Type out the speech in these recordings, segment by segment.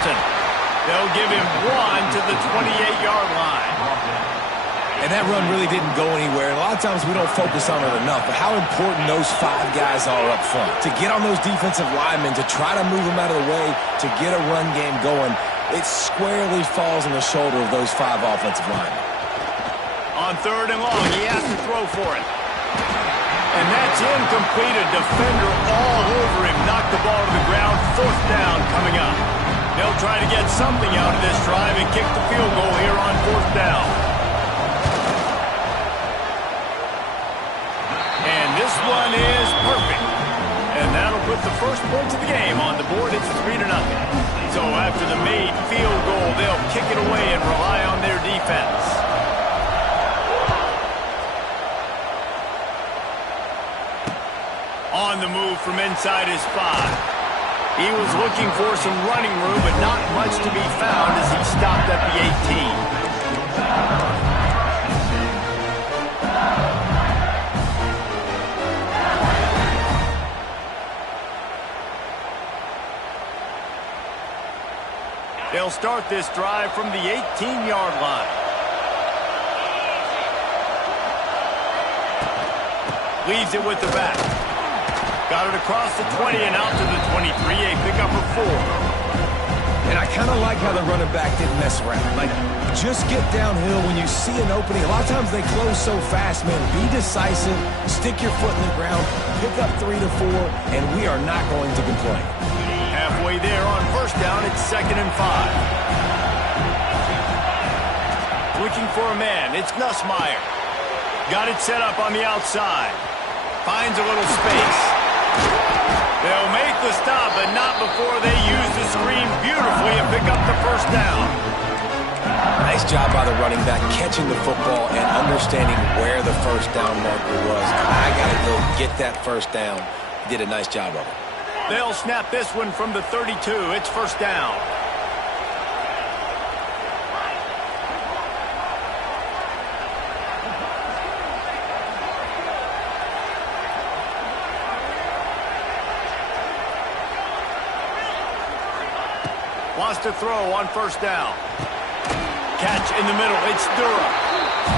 Hamilton. They'll give him 1 to the 28-yard line. And that run really didn't go anywhere. And a lot of times we don't focus on it enough, but how important those 5 guys are up front. To get on those defensive linemen, to try to move them out of the way, to get a run game going, it squarely falls on the shoulder of those 5 offensive linemen. On 3rd and long, he has to throw for it. And that's incomplete. A defender all over him. Knocked the ball to the ground. 4th down coming up. They'll try to get something out of this drive and kick the field goal here on 4th down. And this one is perfect. And that'll put the first points of the game on the board. It's 3-0. So after the made field goal, they'll kick it away and rely on their defense. On the move from inside his 5. He was looking for some running room, but not much to be found as he stopped at the 18. They'll start this drive from the 18-yard line. Leaves it with the back. Got it across the 20 and out to the 23, a pickup of 4. And I kind of like how the running back didn't mess around. Like, just get downhill when you see an opening. A lot of times they close so fast, man. Be decisive, stick your foot in the ground, pick up 3 to 4, and we are not going to complain. Halfway there on 1st down, it's 2nd and 5. Looking for a man, it's Nussmeier. Got it set up on the outside. Finds a little space. They'll make the stop, but not before they use the screen beautifully and pick up the 1st down. Nice job by the running back catching the football and understanding where the 1st down marker was. I got to go get that 1st down. He did a nice job of it. They'll snap this one from the 32. It's 1st down. Wants to throw on 1st down. Catch in the middle. It's Durham.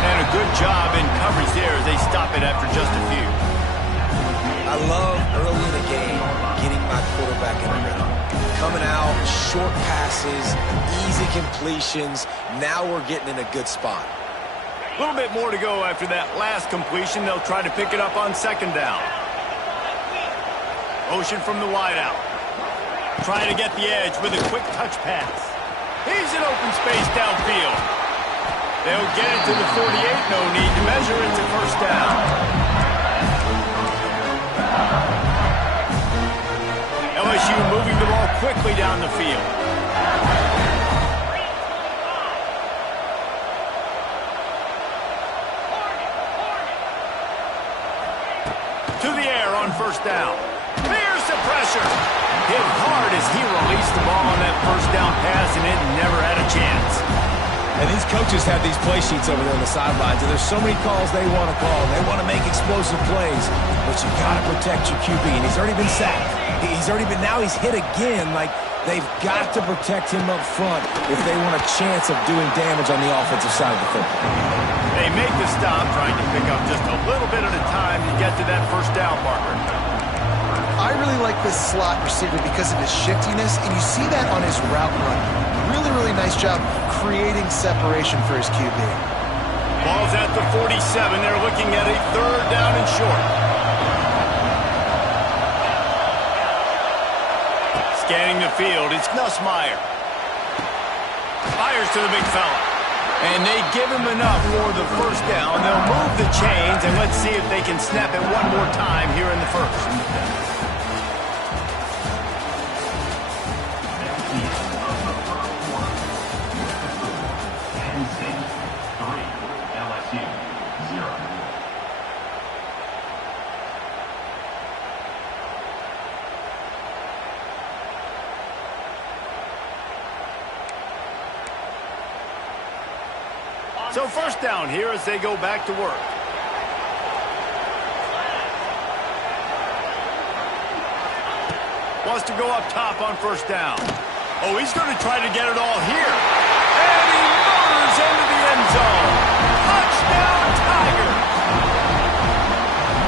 And a good job in coverage there as they stop it after just a few. I love early in the game getting my quarterback in the rhythm. Coming out, short passes, easy completions. Now we're getting in a good spot. A little bit more to go after that last completion. They'll try to pick it up on 2nd down. Motion from the wideout. Trying to get the edge with a quick touch pass. He's in open space downfield. They'll get it to the 48. No need to measure. It's a 1st down. LSU moving the ball quickly down the field. To the air on 1st down. There's the pressure. Hit hard as he released the ball on that 1st down pass, and it never had a chance. And these coaches have these play sheets over there on the sidelines, and there's so many calls they want to call. They want to make explosive plays, but you got to protect your QB, and he's already been sacked. Now he's hit again. Like, they've got to protect him up front if they want a chance of doing damage on the offensive side of the football. They make the stop, trying to pick up just a little bit at a time to get to that 1st down marker. I really like this slot receiver because of his shiftiness, and you see that on his route run. Really, really nice job creating separation for his QB. Ball's at the 47. They're looking at a 3rd down and short. Scanning the field, it's Nussmeier. Fires to the big fella. And they give him enough for the 1st down. They'll move the chains, and let's see if they can snap it one more time here in the 1st. So 1st down here as they go back to work. Wants to go up top on 1st down. Oh, he's going to try to get it all here. And he motors into the end zone. Touchdown, Tigers!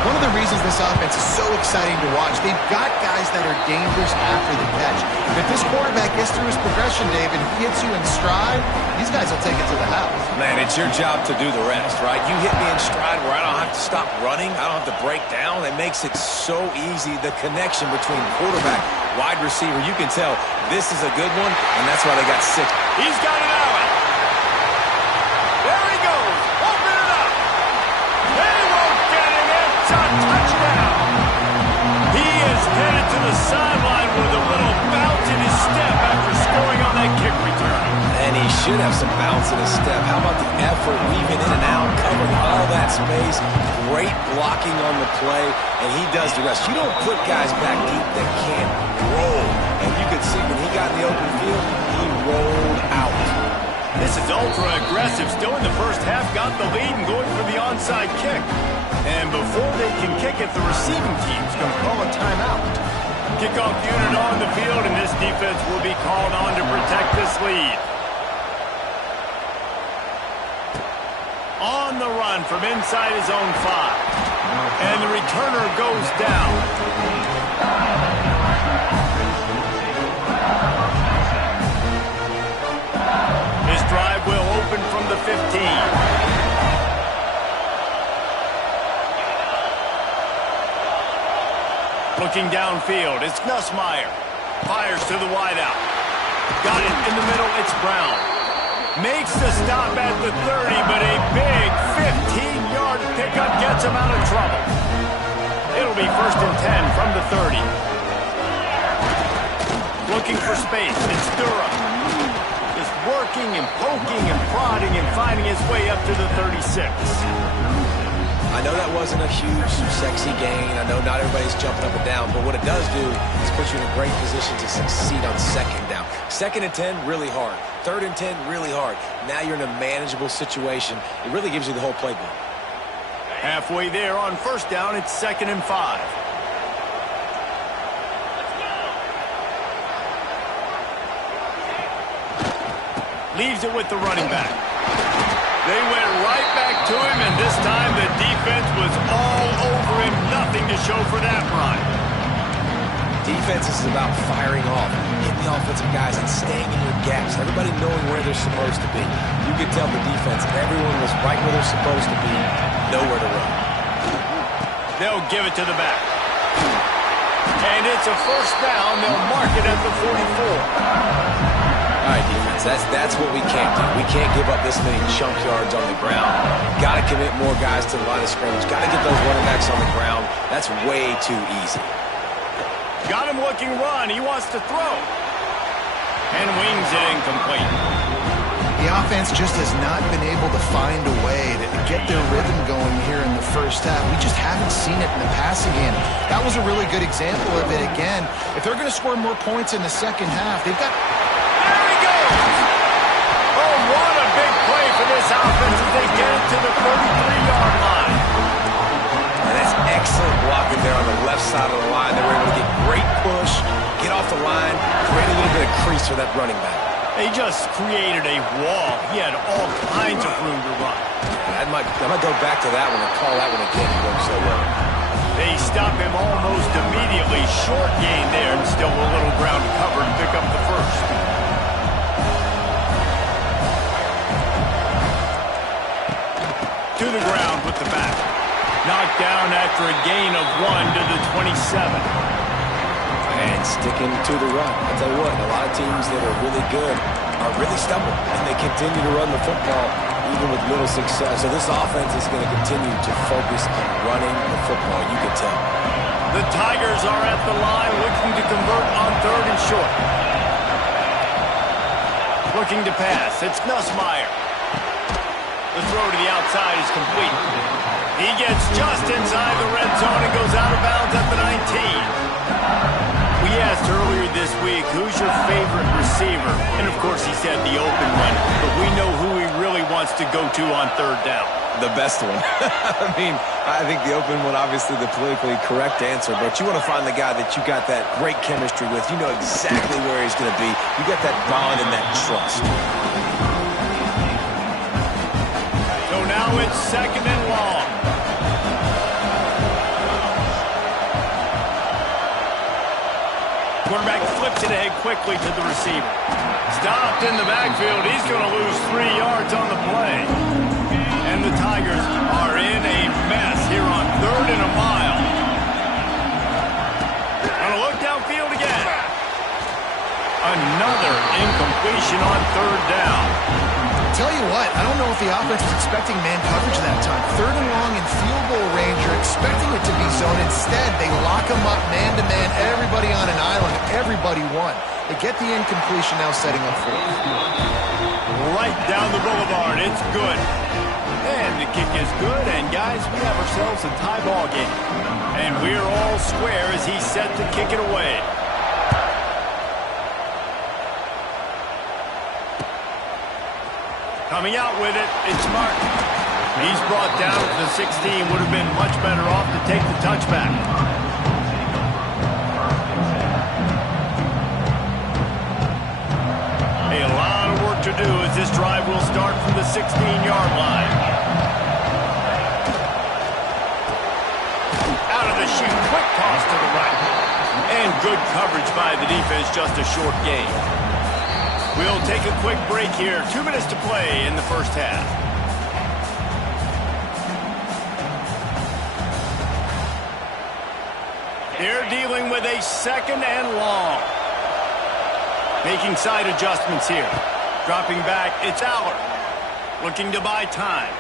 One of the reasons this offense is so exciting to watch, they've got guys that are dangerous after the catch. If this quarterback gets through his progression, David, and hits you in stride, these guys will take it to the house. Man, it's your job to do the rest, right? You hit me in stride where I don't have to stop running. I don't have to break down. It makes it so easy. The connection between quarterback, wide receiver, you can tell this is a good one, and that's why they got 6. He's got it out. There he goes. Open it up. They won't get him. It's a touchdown. He is headed to the sideline with a little bounce in his step after scoring on that kick return. And he should have some bounce in his step. How about the effort, weaving in and out, covering all that space, great blocking on the play, and he does the rest. You don't put guys back deep that can't roll. And you could see when he got in the open field, he rolled out. This is ultra-aggressive. Still in the first half, got the lead and going for the onside kick. And before they can kick it, the receiving team's going to call a timeout. Kickoff unit on the field, and this defense will be called on to protect this lead. On the run from inside his own 5. And the returner goes down. This drive will open from the 15. Looking downfield, it's Nussmeier. Fires to the wideout. Got it in the middle, it's Brown. Makes the stop at the 30, but a big 15-yard pickup gets him out of trouble. It'll be 1st and 10 from the 30. Looking for space, it's Durham. Just working and poking and prodding and finding his way up to the 36. I know that wasn't a huge, sexy gain. I know not everybody's jumping up and down, but what it does do is put you in a great position to succeed on 2nd down. 2nd and 10, really hard. 3rd and 10, really hard. Now you're in a manageable situation. It really gives you the whole playbook. Halfway there on 1st down, it's 2nd and 5. Leaves it with the running back. They went right back to him, and this time the defense was all over him. Nothing to show for that run. Defense is about firing off, hitting the offensive guys, and staying in your gaps. Everybody knowing where they're supposed to be. You could tell the defense, everyone was right where they're supposed to be, nowhere to run. They'll give it to the back. And it's a 1st down. They'll mark it at the 44. All right, defense, that's what we can't do. We can't give up this many chunk yards on the ground. Got to commit more guys to the line of scrimmage. Got to get those running backs on the ground. That's way too easy. Got him looking run. He wants to throw. And wings it incomplete. The offense just has not been able to find a way to get their rhythm going here in the first half. We just haven't seen it in the passing game. That was a really good example of it again. If they're going to score more points in the second half, they've got... There he goes! Oh, what a big play for this offense as they get it to the 33-yard line. And that's excellent blocking there on the left side of the line. They were able to get great push, get off the line, create a little bit of crease for that running back. They just created a wall. He had all kinds of room to run. I might go back to that one and call that one again. It worked so well. They stop him almost immediately. Short gain there, and still a little ground to cover and pick up the 1st. To the ground with the back. Knocked down after a gain of 1 to the 27. And sticking to the run. I'll tell you what, a lot of teams that are really good are really stubborn, and they continue to run the football even with little success. So this offense is going to continue to focus on running the football, you can tell. The Tigers are at the line looking to convert on 3rd and short. Looking to pass. It's Nussmeier. The throw to the outside is complete. He gets just inside the red zone and goes out of bounds at the 19. We asked earlier this week, who's your favorite receiver? And of course he said the open one, but we know who he really wants to go to on 3rd down. The best one. I mean, I think the open one, obviously the politically correct answer, but you want to find the guy that you got that great chemistry with. You know exactly where he's going to be. You got that bond and that trust. So now it's 2nd and long. Quarterback flips it ahead quickly to the receiver. Stopped in the backfield. He's going to lose 3 yards on the play. And the Tigers are in a mess here on 3rd and a mile. Gonna look downfield again. Another incompletion on 3rd down. Tell you what, I don't know if the offense was expecting man coverage that time. 3rd and long in field goal range. You're expecting it to be zone. Instead, they lock them up man-to-man. Everybody on an island. Everybody won. They get the incompletion now setting up 4th. Right down the boulevard. It's good. And the kick is good, and guys, we have ourselves a tie ball game. And we're all square as he's set to kick it away. Coming out with it, it's Martin. He's brought down to the 16. Would have been much better off to take the touchback. A lot of work to do as this drive will start from the 16-yard line. Out of the chute, quick toss to the right. And good coverage by the defense, just a short gain. We'll take a quick break here. 2 minutes to play in the first half. They're dealing with a 2nd and long. Making side adjustments here. Dropping back, it's Aller. Looking to buy time.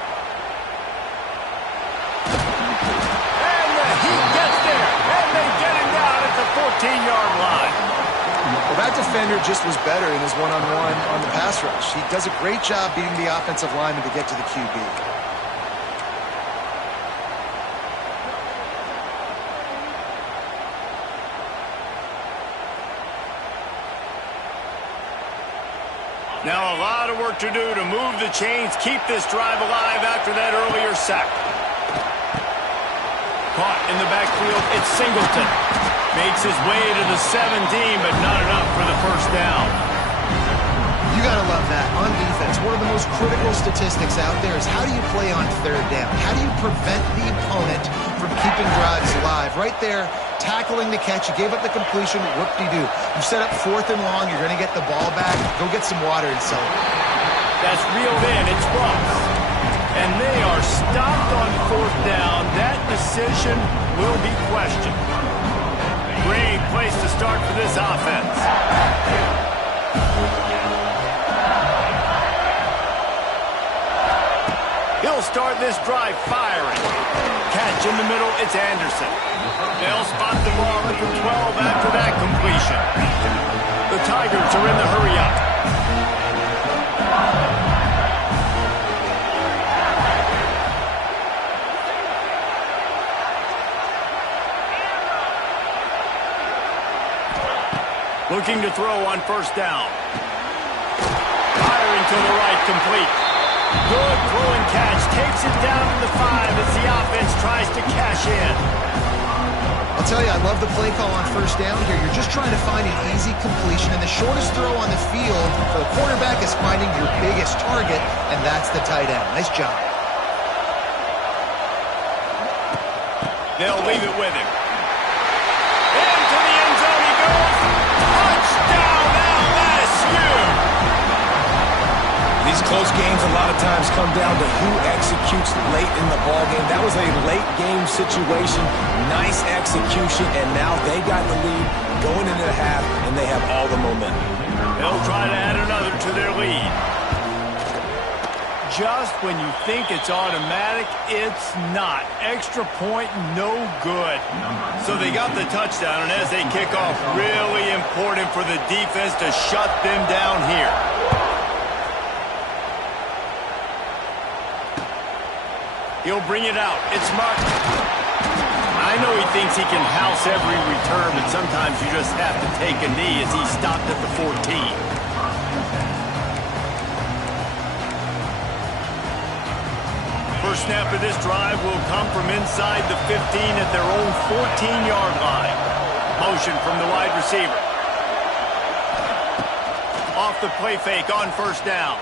And he gets there. And they get him down at the 14-yard line. Well, that defender just was better in his one-on-one on the pass rush. He does a great job beating the offensive lineman to get to the QB. Now a lot of work to do to move the chains, keep this drive alive after that earlier sack. Caught in the backfield, it's Singleton. Makes his way to the 17, but not enough for the first down. You gotta love that. On defense, one of the most critical statistics out there is how do you play on 3rd down? How do you prevent the opponent from keeping drives alive? Right there, tackling the catch. You gave up the completion. Whoop-de-doo. You set up 4th and long. You're going to get the ball back. Go get some water and celebrate. That's reeled in. It's Ross. And they are stopped on 4th down. That decision will be questioned. Great place to start for this offense. He'll start this drive firing. Catch in the middle, it's Anderson. They'll spot the ball at the 12 after that completion. The Tigers are in the hurry-up. Looking to throw on 1st down. Firing to the right, complete. Good throw and catch. Takes it down to the 5 as the offense tries to cash in. I'll tell you, I love the play call on 1st down here. You're just trying to find an easy completion, and the shortest throw on the field for the quarterback is finding your biggest target, and that's the tight end. Nice job. They'll leave it with him. Into the end zone he goes. Touchdown, LSU! These close games a lot of times come down to who executes late in the ballgame. That was a late game situation. Nice execution, and now they got the lead going into the half, and they have all the momentum. They'll try to add another to their lead. Just when you think it's automatic, it's not. Extra point, no good. So they got the touchdown, and as they kick off, really important for the defense to shut them down here. He'll bring it out. It's Martin. I know he thinks he can house every return, but sometimes you just have to take a knee as he stopped at the 14. First snap of this drive will come from inside the 15 at their own 14-yard line. Motion from the wide receiver. Off the play fake on first down.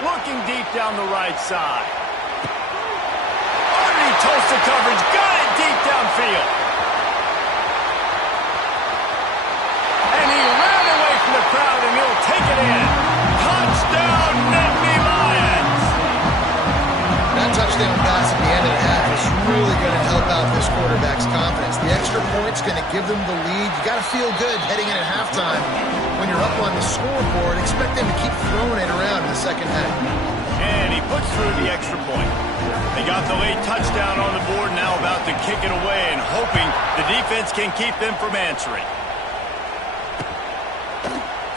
Looking deep down the right side. Underneath Tulsa coverage. Got it deep downfield. And he ran away from the crowd, and he'll take it in. Touchdown, Nittany Lions! That touchdown pass at the end of the half is really going to help out this quarterback's confidence. The extra point's going to give them the lead. You got to feel good heading in at halftime. When you're up on the scoreboard, expect them to keep throwing it around in the second half. And he puts through the extra point. They got the late touchdown on the board, now about to kick it away and hoping the defense can keep them from answering.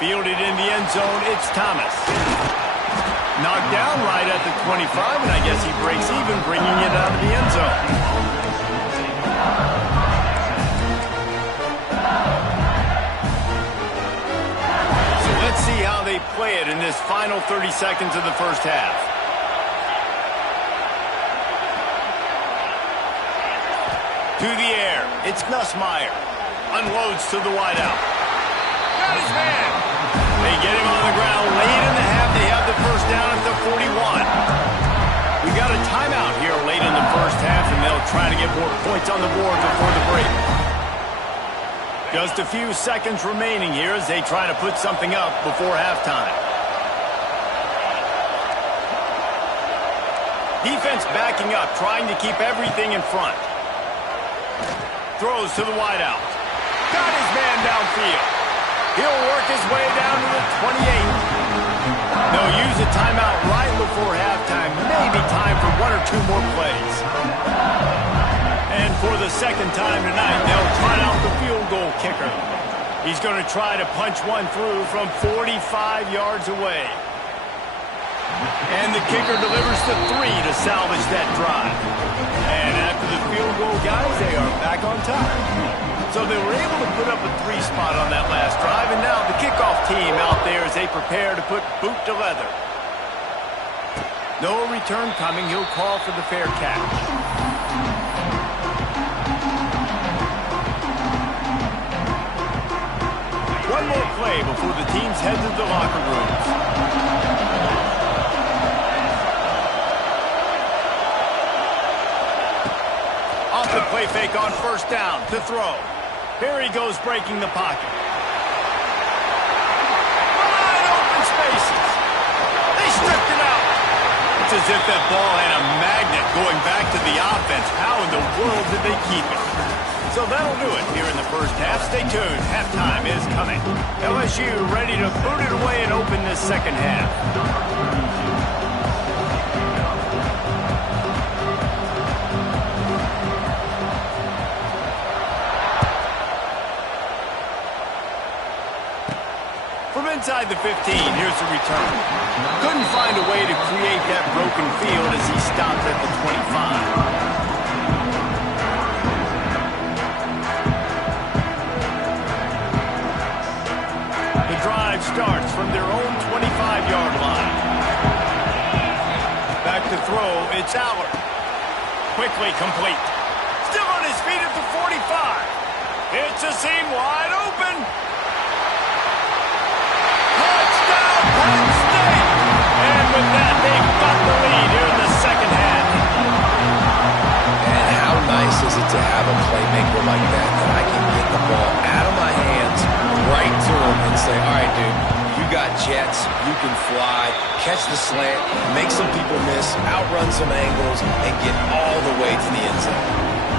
Fielded in the end zone, it's Thomas. Knocked down right at the 25, and I guess he breaks even, bringing it out of the end zone. So let's see how they play it in this final 30 seconds of the first half. To the air, it's Nussmeier. Unloads to the wideout. Got his man. They get him on the ground late in the half. They have the first down at the 41. We got a timeout here late in the first half, and they'll try to get more points on the board before the break. Just a few seconds remaining here as they try to put something up before halftime. Defense backing up, trying to keep everything in front. Throws to the wideout. Got his man downfield. He'll work his way down to the 28. They'll use a timeout right before halftime. Maybe time for one or two more plays. And for the second time tonight, they'll trot out the field goal kicker. He's going to try to punch one through from 45 yards away. And the kicker delivers the 3 to salvage that drive. And after the field goal, guys, they are back on top. So they were able to put up a 3 spot on that last drive, and now the kickoff team out there as they prepare to put boot to leather. No return coming. He'll call for the fair catch. One more play before the teams head to the locker rooms. Off the play fake on first down to throw. Here he goes breaking the pocket. Wide open spaces. They stripped it out. It's as if that ball had a magnet going back to the offense. How in the world did they keep it? So that'll do it here in the first half. Stay tuned. Halftime is coming. LSU ready to boot it away and open this second half. Inside the 15, here's the return. Couldn't find a way to create that broken field as he stopped at the 25. The drive starts from their own 25-yard line. Back to throw, it's Allard. Quickly complete. Still on his feet at the 45. It's a seam wide open. Penn State! And with that, they've got the lead here in the second half. And how nice is it to have a playmaker like that I can get the ball out of my hands right to him and say, all right, dude, you got jets, you can fly, catch the slant, make some people miss, outrun some angles, and get all the way to the end zone.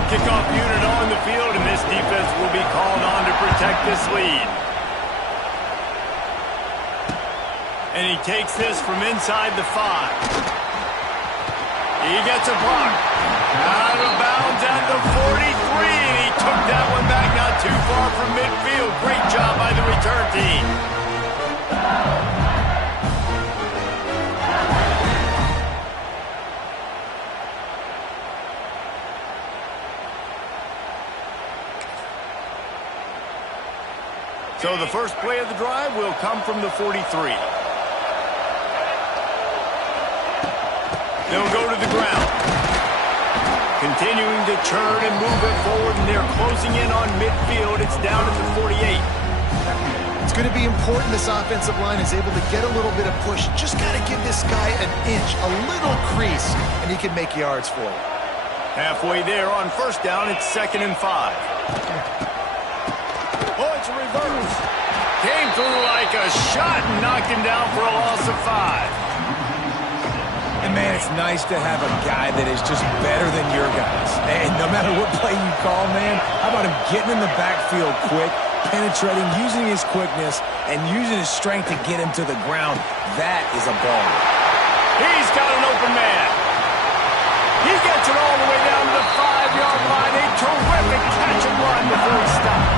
Kickoff unit on the field, and this defense will be called on to protect this lead. And he takes this from inside the 5. He gets a block. Out of bounds at the 43. He took that one back not too far from midfield. Great job by the return team. So the first play of the drive will come from the 43. They'll go to the ground. Continuing to churn and move it forward, and they're closing in on midfield. It's down at the 48. It's going to be important this offensive line is able to get a little bit of push. Just got to give this guy an inch, a little crease, and he can make yards for it. Halfway there on first down, it's 2nd and 5. Oh, it's a reverse. Came through like a shot and knocked him down for a loss of 5. And, man, it's nice to have a guy that is just better than your guys. And no matter what play you call, man, how about him getting in the backfield quick, penetrating, using his quickness, and using his strength to get him to the ground. That is a ball. He's got an open man. He gets it all the way down to the 5-yard line. A terrific catch and run before he stopped.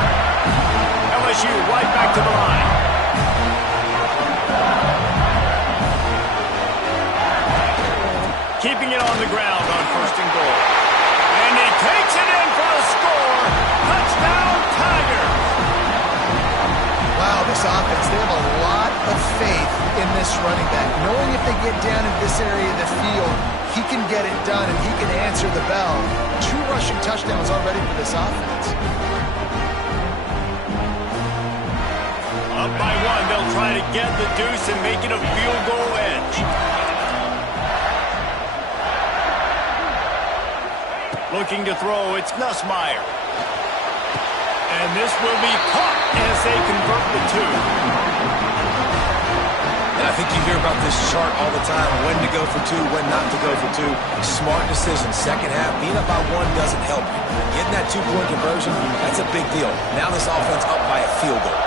LSU right back to the line. Keeping it on the ground on 1st and goal. And he takes it in for a score. Touchdown, Tigers. Wow, this offense, they have a lot of faith in this running back. Knowing if they get down in this area of the field, he can get it done and he can answer the bell. 2 rushing touchdowns already for this offense. Up by 1, they'll try to get the deuce and make it a field goal edge. Looking to throw, it's Nussmeier. And this will be caught as they convert the 2. And I think you hear about this chart all the time, when to go for 2, when not to go for 2. Smart decision. Second half, being up by 1 doesn't help you. Getting that 2-point conversion, that's a big deal. Now this offense up by a field goal.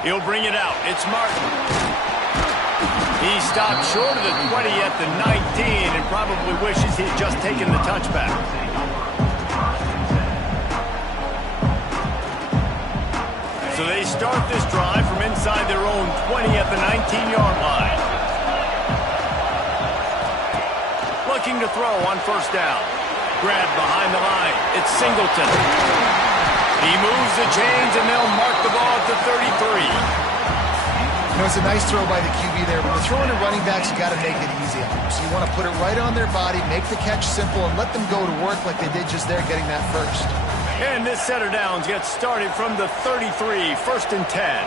He'll bring it out. It's Martin. He stopped short of the 20 at the 19 and probably wishes he'd just taken the touchback. So they start this drive from inside their own 20 at the 19-yard line. Looking to throw on 1st down. Grabbed behind the line. It's Singleton. He moves the chains and they'll mark the ball at the 33. You know, it's a nice throw by the QB there. When you're throwing to running backs, you got to make it easy on them. So you want to put it right on their body, make the catch simple, and let them go to work like they did just there, getting that first. And this set of downs gets started from the 33, 1st and 10.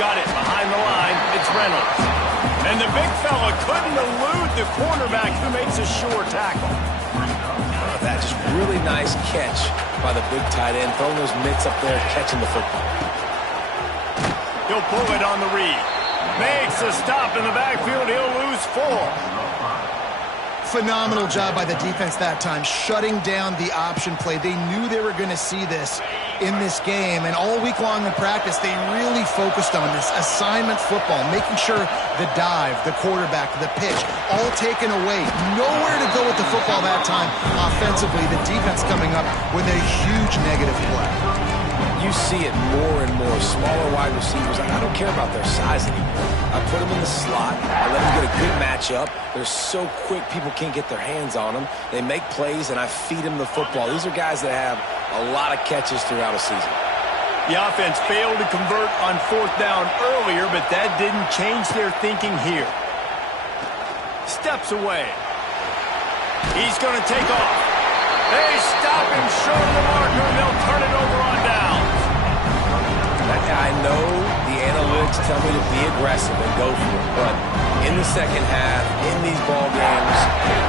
Got it behind the line. It's Reynolds. And the big fella couldn't elude the cornerback who makes a sure tackle. That just really nice catch by the big tight end, throwing those mitts up there, catching the football. He'll pull it on the read. Makes a stop in the backfield. He'll lose 4. Phenomenal job by the defense that time, shutting down the option play. They knew they were going to see this in this game, and all week long in practice, they really focused on this assignment football, making sure the dive, the quarterback, the pitch, all taken away. Nowhere to go with the football that time offensively. The defense coming up with a huge negative play. You see it more and more. Smaller wide receivers, I don't care about their size anymore. I put them in the slot. I let them get a good matchup. They're so quick, people can't get their hands on them. They make plays, and I feed them the football. These are guys that have a lot of catches throughout a season. The offense failed to convert on 4th down earlier, but that didn't change their thinking here. Steps away. He's going to take off. They stop him short of the marker, and they'll turn it over on downs. I know the analytics tell me to be aggressive and go for it, but in the second half, in these ball games,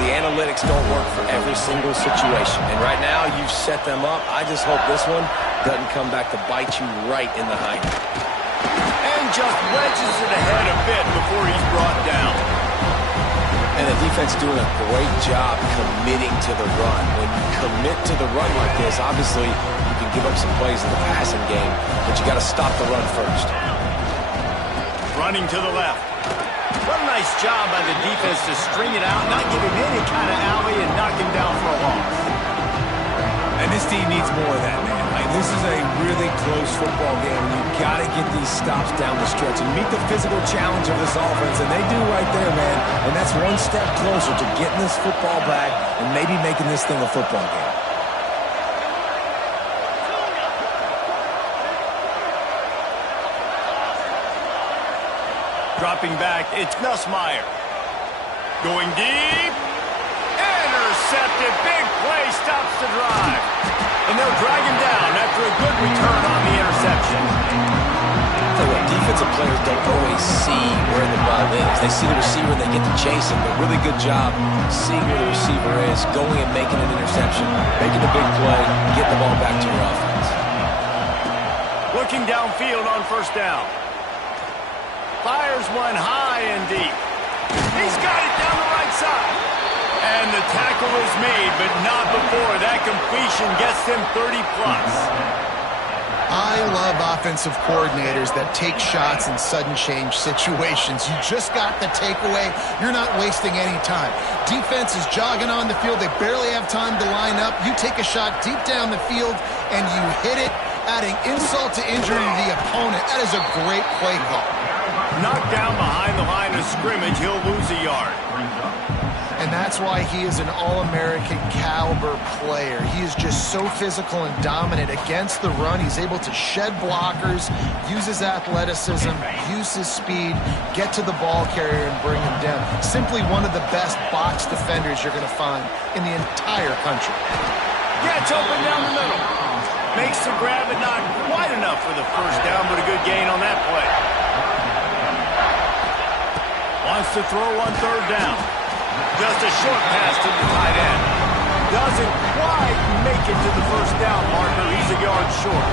the analytics don't work for every single situation. And right now, you've set them up. I just hope this one doesn't come back to bite you right in the hind. And just wedges it ahead a bit before he's brought down. And the defense doing a great job committing to the run. When you commit to the run like this, obviously you can give up some plays in the passing game, but you got to stop the run first. Running to the left. What a nice job by the defense to string it out, not give him any kind of alley, and knock him down for a loss. And this team needs more of that, man. This is a really close football game, and you've got to get these stops down the stretch and meet the physical challenge of this offense, and they do right there, man. And that's one step closer to getting this football back and maybe making this thing a football game. Dropping back, it's Nussmeier. Going deep. Intercepted. Big play stops the drive. And they'll drag him down after a good return on the interception. I'll tell you what, defensive players don't always see where the ball is. They see the receiver and they get to chase him, but really good job seeing where the receiver is, going and making an interception, making a big play, getting the ball back to your offense. Looking downfield on first down. Fires one high and deep. He's got it down the right side. And the tackle is made, but not before that completion gets them 30-plus. I love offensive coordinators that take shots in sudden change situations. You just got the takeaway. You're not wasting any time. Defense is jogging on the field. They barely have time to line up. You take a shot deep down the field, and you hit it, adding insult to injury to the opponent. That is a great play call. Knocked down behind the line of scrimmage, he'll lose a yard. And that's why he is an All-American caliber player. He is just so physical and dominant against the run. He's able to shed blockers, use his athleticism, use his speed, get to the ball carrier and bring him down. Simply one of the best box defenders you're going to find in the entire country. Gets open down the middle. Makes the grab, but not quite enough for the first down, but a good gain on that play. Wants to throw on third down. Just a short pass to the tight end. Doesn't quite make it to the first down marker. He's a yard short.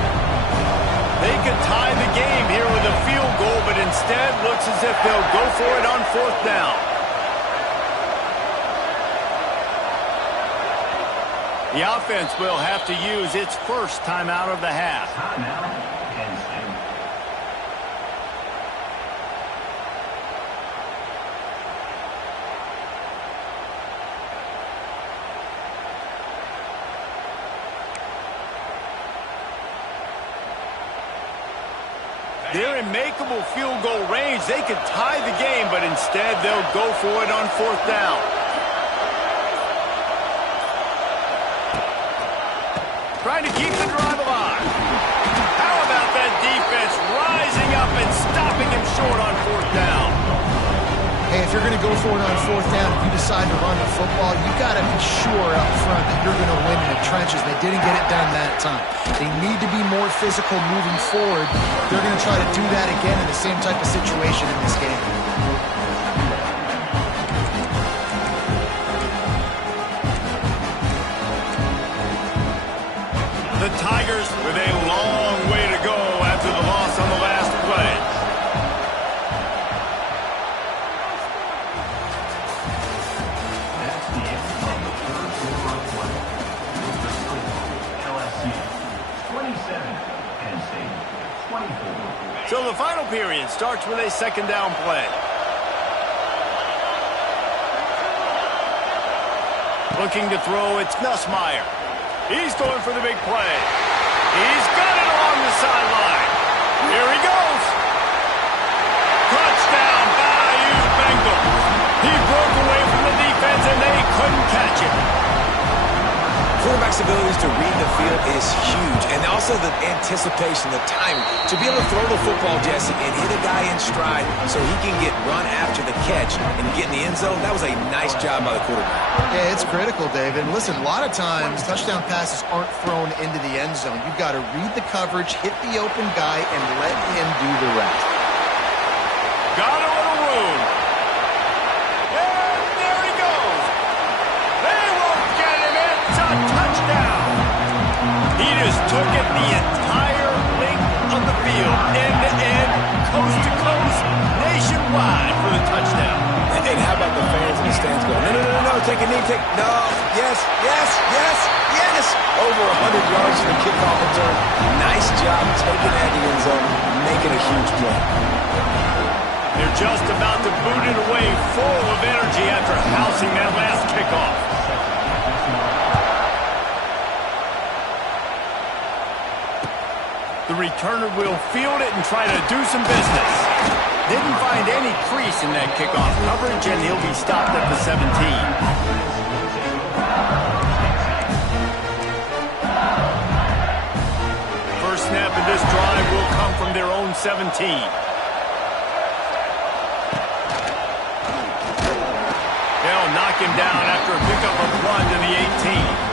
They could tie the game here with a field goal, but instead looks as if they'll go for it on fourth down. The offense will have to use its first timeout of the half. They're in makeable field goal range. They could tie the game, but instead they'll go for it on fourth down. Trying to keep the drive alive. How about that defense rising up and stopping him short on fourth down? Hey, if you're going to go for it on fourth down, if you decide to run the football, you got to be sure up front that you're going to win in the trenches. They didn't get it done that time. They need to be more physical moving forward. They're going to try to do that again in the same type of situation in this game. The Tigers with a long way to go after the loss on the last play. So the final period starts with a second down play. Looking to throw, it's Nussmeier. He's going for the big play. He's got it along the sideline. Here he goes. Touchdown, Bayou Bengals. He broke away from the defense and they couldn't catch him. Quarterback's abilities to read the field is huge, and also the anticipation, the timing. To be able to throw the football, Jesse, and hit a guy in stride so he can get run after the catch and get in the end zone, that was a nice job by the quarterback. Yeah, it's critical, David. And listen, a lot of times touchdown passes aren't thrown into the end zone. You've got to read the coverage, hit the open guy, and let him do the rest. Got a little room. And there he goes. They won't get him. It's a touchdown. He just took it the entire length of the field, end to end, coast to coast, nationwide for the touchdown. And how about the fans in the stands going, no, take a knee, no, yes. Over 100 yards in the kickoff return. Nice job taking that in the end zone, making a huge play. They're just about to boot it away, full of energy after housing that last kickoff. The returner will field it and try to do some business. Didn't find any crease in that kickoff coverage, and he'll be stopped at the 17. First snap of this drive will come from their own 17. him down after a pickup of 1 to the 18.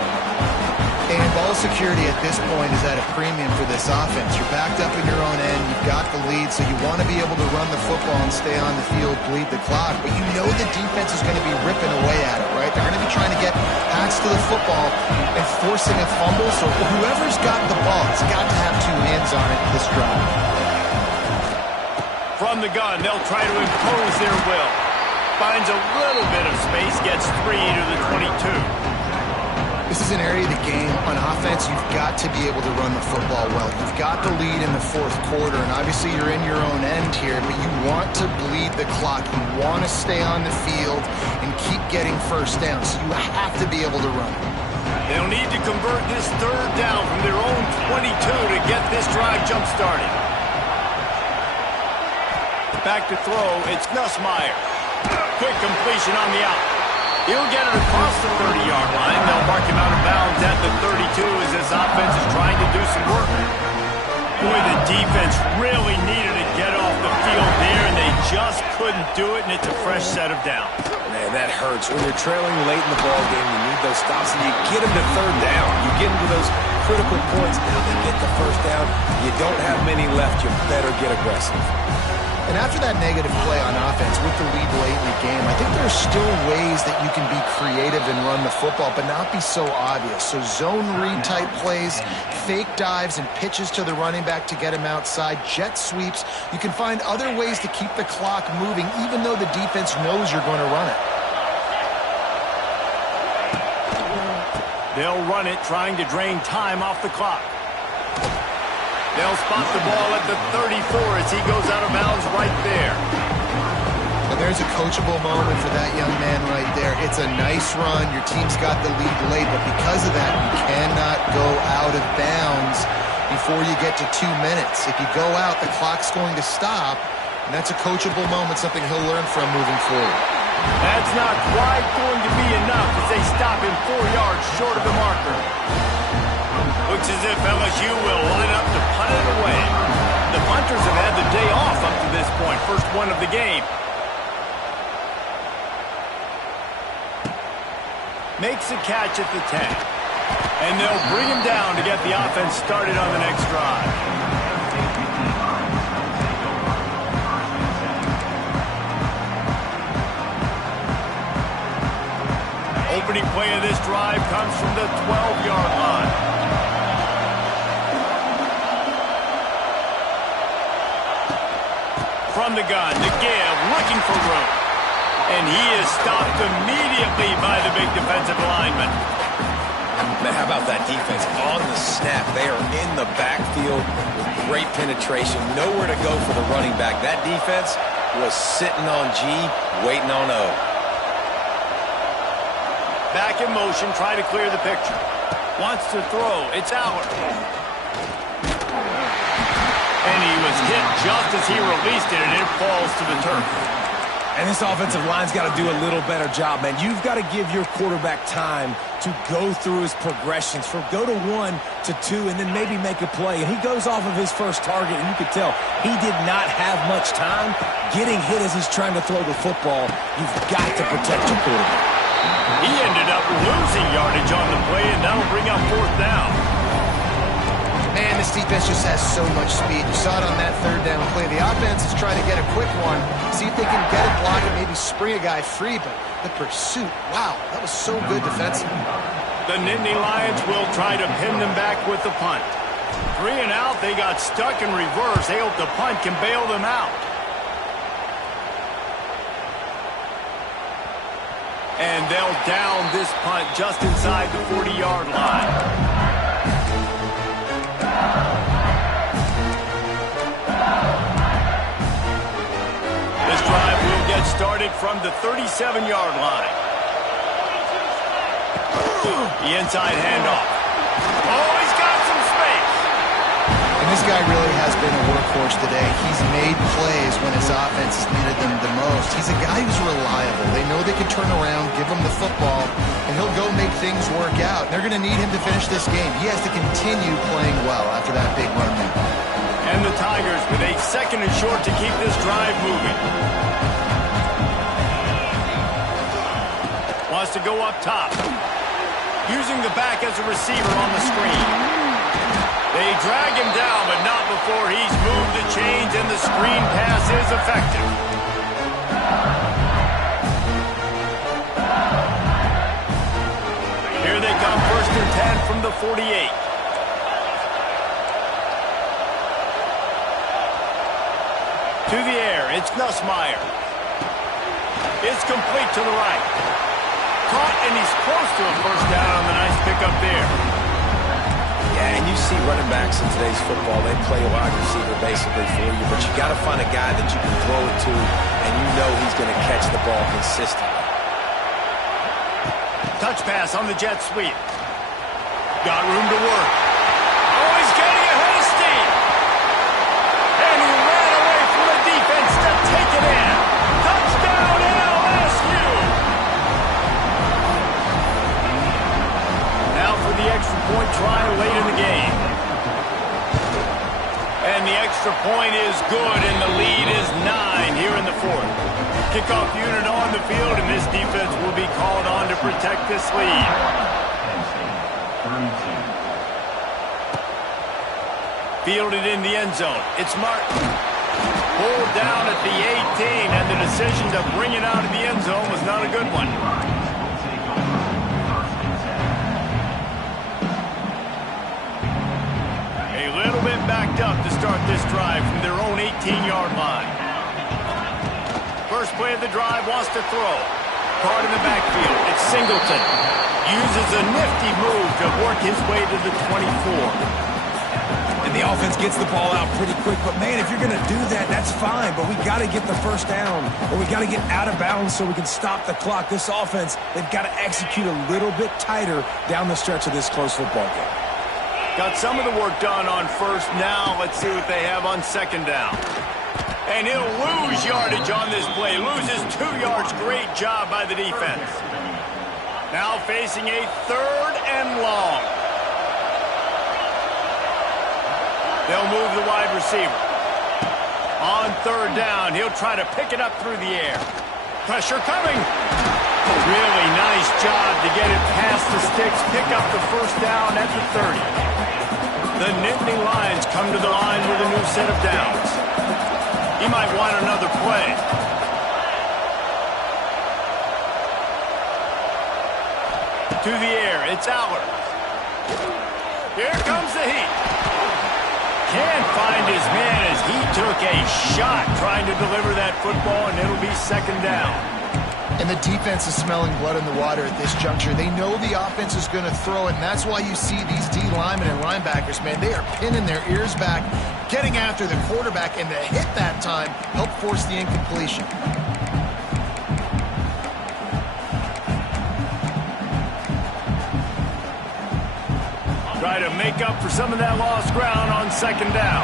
And ball security at this point is at a premium for this offense. You're backed up in your own end. You've got the lead, so you want to be able to run the football and stay on the field, bleed the clock. But you know the defense is going to be ripping away at it, right? They're going to be trying to get hats to the football and forcing a fumble. So whoever's got the ball has got to have two hands on it this drive. From the gun, they'll try to impose their will. Finds a little bit of space, gets 3 to the 22. This is an area of the game. On offense, you've got to be able to run the football well. You've got the lead in the fourth quarter, and obviously you're in your own end here, but you want to bleed the clock. You want to stay on the field and keep getting first down, so you have to be able to run. They'll need to convert this third down from their own 22 to get this drive jump-started. Back to throw, it's Nussmeier. Quick completion on the out. He'll get it across the 30-yard line. They'll mark him out of bounds at the 32 as this offense is trying to do some work. Boy, the defense really needed to get off the field there, and they just couldn't do it, and it's a fresh set of downs. Man, that hurts. When you're trailing late in the ball game, you need those stops, and you get them to third down. You get into those critical points. Now they get the first down. You don't have many left. You better get aggressive. And after that negative play on offense with the lead late in the game, I think there's still ways that you can be creative and run the football, but not be so obvious. So zone read type plays, fake dives and pitches to the running back to get him outside, jet sweeps. You can find other ways to keep the clock moving, even though the defense knows you're going to run it. They'll run it, trying to drain time off the clock. They'll spot the ball at the 34 as he goes out of bounds right there. And there's a coachable moment for that young man right there. It's a nice run. Your team's got the lead late, but because of that, you cannot go out of bounds before you get to 2 minutes. If you go out, the clock's going to stop, and that's a coachable moment, something he'll learn from moving forward. That's not quite going to be enough as they stop him 4 yards short of the marker. Looks as if LSU will line up to punt it away. The punters have had the day off up to this point. First one of the game. Makes a catch at the 10. And they'll bring him down to get the offense started on the next drive. Opening play of this drive comes from the 12-yard line. From the gun, to give, looking for room. And he is stopped immediately by the big defensive lineman. Man, how about that defense on the snap? They are in the backfield with great penetration. Nowhere to go for the running back. That defense was sitting on G, waiting on O. Back in motion, try to clear the picture. Wants to throw. It's Howard. And he was hit just as he released it, and it falls to the turf. And this offensive line's got to do a little better job, man. You've got to give your quarterback time to go through his progressions, from go to 1 to 2, and then maybe make a play. And he goes off of his first target, and you can tell he did not have much time getting hit as he's trying to throw the football. You've got to protect your quarterback. He ended up losing yardage on the play, and that'll bring up fourth down. Man, this defense just has so much speed. You saw it on that third down play. The offense is trying to get a quick one, see if they can get it blocked and maybe spring a guy free, but the pursuit, wow, that was so good defensively. The Nittany Lions will try to pin them back with the punt. 3 and out, they got stuck in reverse. They hope the punt can bail them out. And they'll down this punt just inside the 40-yard line. This drive will get started from the 37-yard line. The inside handoff. Oh, he's got some space. And this guy really has been a workhorse today. He's made plays when his offense has needed them the most. He's a guy who's reliable. They know they can turn around, give him the football, and he'll go make things work out. They're going to need him to finish this game. He has to continue playing well after that big run there. And the Tigers with a second and short to keep this drive moving. Wants to go up top. Using the back as a receiver on the screen. They drag him down, but not before he's moved the chains, and the screen pass is effective. Here they come, 1st and 10 from the 48. To the air, it's Nussmeier. It's complete to the right. Caught, and he's close to a 1st down on the nice pickup there. Yeah, and you see running backs in today's football, they play a wide receiver basically for you, but you got to find a guy that you can throw it to, and you know he's going to catch the ball consistently. Touch pass on the jet sweep. Got room to work. Oh, he's getting ahead of steam. And he ran away from the defense to take it in. Touchdown, LSU. Now for the extra point try late in the game. And the extra point is good, and the lead is 9 here in the 4th. Kickoff unit on the field, and this defense will be called on to protect this lead. Fielded in the end zone. It's Martin. Pulled down at the 18, and the decision to bring it out of the end zone was not a good one. A little bit backed up to start this drive from their own 18-yard line. First play of the drive, wants to throw. Caught in the backfield. It's Singleton. Uses a nifty move to work his way to the 24. And the offense gets the ball out pretty quick, but man, if you're going to do that, that's fine, but we got to get the 1st down, or we got to get out of bounds so we can stop the clock. This offense, they've got to execute a little bit tighter down the stretch of this close football game. Got some of the work done on 1st. Now let's see what they have on 2nd down. And he'll lose yardage on this play. Loses 2 yards. Great job by the defense. Now facing a 3rd and long. They'll move the wide receiver. On 3rd down, he'll try to pick it up through the air. Pressure coming. Really nice job to get it past the sticks. Pick up the 1st down at the 30. The Nittany Lions come to the line with a new set of downs. He might want another play. To the air, it's Aller. Here comes the heat. Can't find his man as he took a shot trying to deliver that football, and it'll be 2nd down. And the defense is smelling blood in the water at this juncture. They know the offense is going to throw it, and that's why you see these D linemen and linebackers, man, they are pinning their ears back, getting after the quarterback, and the hit that time helped force the incompletion. Try to make up for some of that lost ground on 2nd down.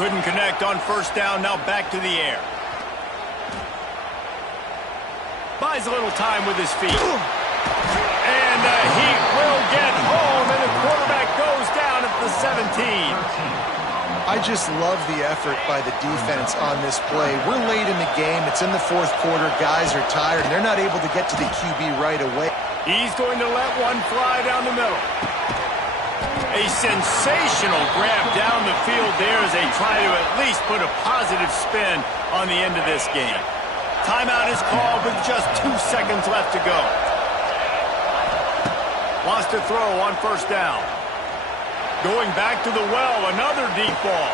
Couldn't connect on 1st down, now back to the air. Buys a little time with his feet. And the Heat will get home, and the quarterback goes down at the 17. I just love the effort by the defense on this play. We're late in the game. It's in the 4th quarter. Guys are tired, and they're not able to get to the QB right away. He's going to let one fly down the middle. A sensational grab down the field there as they try to at least put a positive spin on the end of this game. Timeout is called with just 2 seconds left to go. Wants to throw on 1st down. Going back to the well, another deep ball.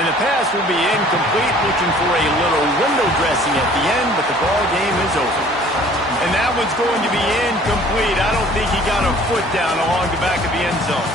And the pass will be incomplete, looking for a little window dressing at the end, but the ball game is over. And that one's going to be incomplete. I don't think he got a foot down along the back of the end zone.